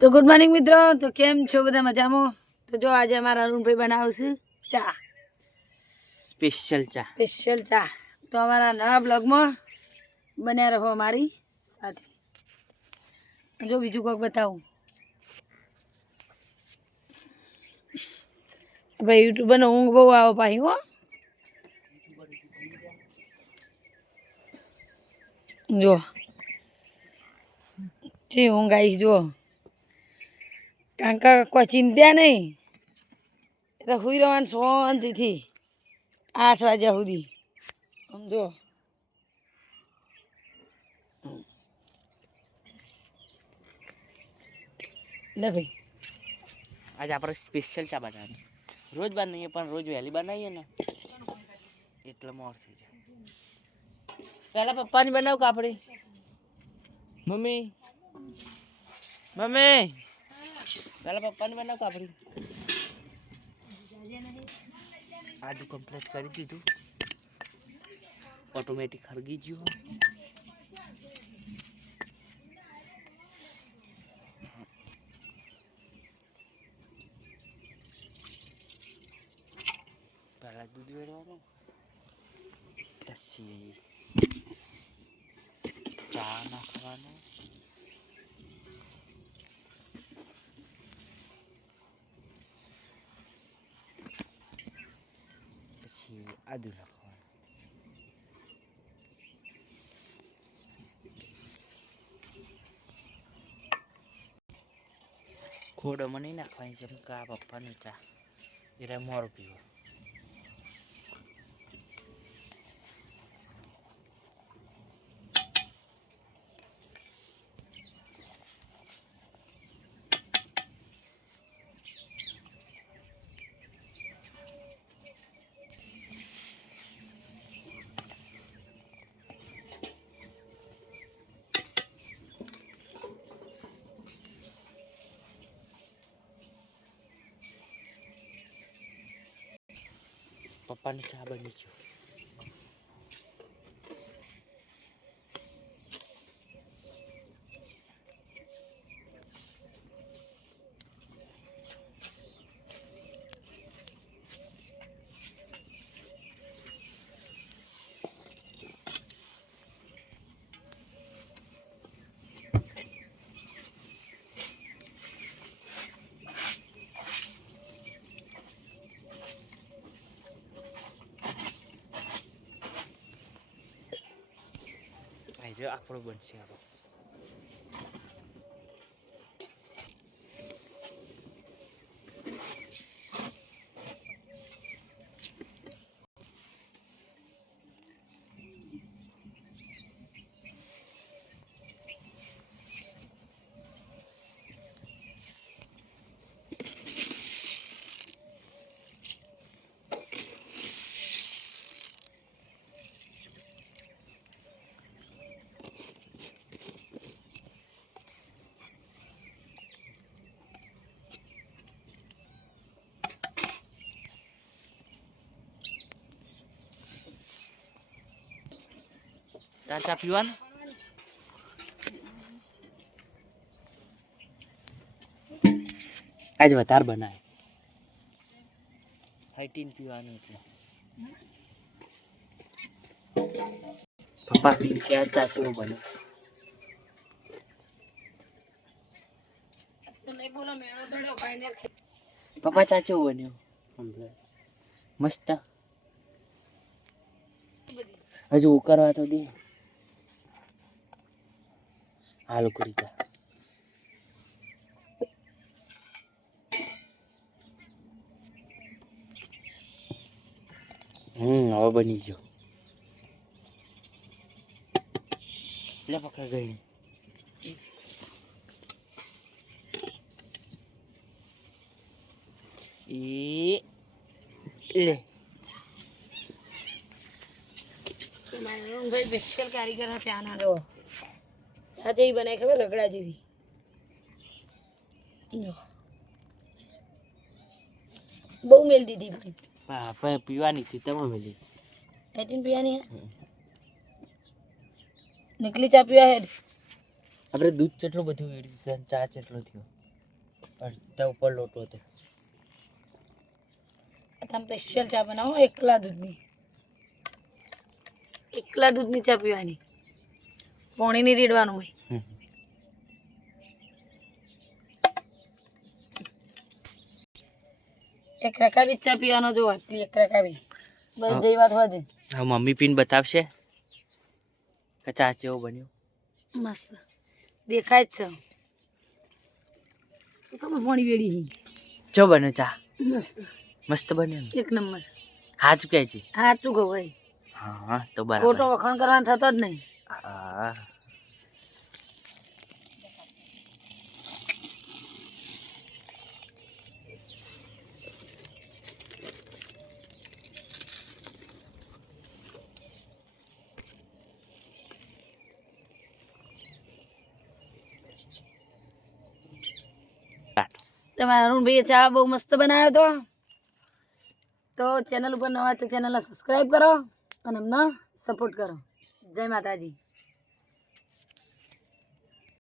તો good morning મિત્રો. તો કેમ છો બધા? મજામાં? તો જો આજે અમારા અરુણભાઈ બનાવશે ચા, સ્પેશિયલ ચા. તો અમારા નવા બ્લોગમાં બન્યા રહો અમારી સાથે. જો બીજું કોઈક બતાવું ભાઈ, યુટ્યુબરનો ઊંઘ બહુ આવો પાછી હો. જો જી ઊંઘ આવી જો, કારણ કે કોઈ ચિંતા નહીં, એટલે સુઈ રહેવાનું શાંતિથી 8 વાગ્યા સુધી. સમજો લે ભાઈ, आज आप स्पेशल चा बनानी रोज बनाइए पर रोज वैली बनाइए ना એટલે મોર થઈ જાય. પહેલા પપ્પાની બનાવ કાપડી. મમ્મી પહેલા પપ્પાની બનાવ કાપડી. આદુ કમ્પ્લીટ કરી દીધું, ઓટોમેટિક હરગી ગયું. પહેલા દૂધ વેળવાનું, પછી ચા નાખવાનું, પછી આદુ નાખવાનું. ખોડોમાં નહીં નાખવાની, જેમ કે આ પપ્પાનું ચા એટલે મોર પીવો. પપ્પાની ચા બની ગયો. જો આપણો બનશે હવે. ચા પીવાનું. આજે વધારે બનાવે, હાઈટીન પીવાનું એટલે. પપ્પા પી કે આ ચા ચેવો બને. પપ્પા ચા ચેવો બન્યો? મસ્ત. હજુ ઉકરવા તો દે. હાલો કરી જા. હવે બની ગયો. લે પકડ ગઈ. લે ભાઈ સ્પેશિયલ કારીગર ચા ના જો ચા જેવી બનાવી, ખબર રગડા જેવી. બહુ મેલ દીધી પણ પીવાની હતી તમે મેલી. એટીન પીવાની હે નકલી ચા પીવા હે. આપણે દૂધ ચેટલું બધું વેડી, ચા ચેટલો થયો. અડધા ઉપર લોટો હતો. તમે સ્પેશિયલ ચા બનાવો એકલા દૂધની ચા પીવાની પાણી નહીં રેડવાનું હોય. એક રકાબી ચા પીવાનો જો આટલી એક રકાબી બસ જઈ વાત હોય હા મમ્મી પીને બતાવશે કે ચા કેવો બન્યો. મસ્ત દેખાય જ છે ખબર પાણી વેડી ચો બન્યો ચા મસ્ત મસ્ત બન્યો ને એક નંબર. સાચું કહે છે. હા તું કહું ભાઈ હા તો બરાબર. ખોટો વખાણ કરવાનો થતો જ નહીં. હા તમારા અરુણભાઈએ ચા બહુ મસ્ત બનાવ્યો તો ચેનલ ઉપર નવા તો ચેનલને સબસ્ક્રાઈબ કરો અને અમને સપોર્ટ કરો. જય માતાજી.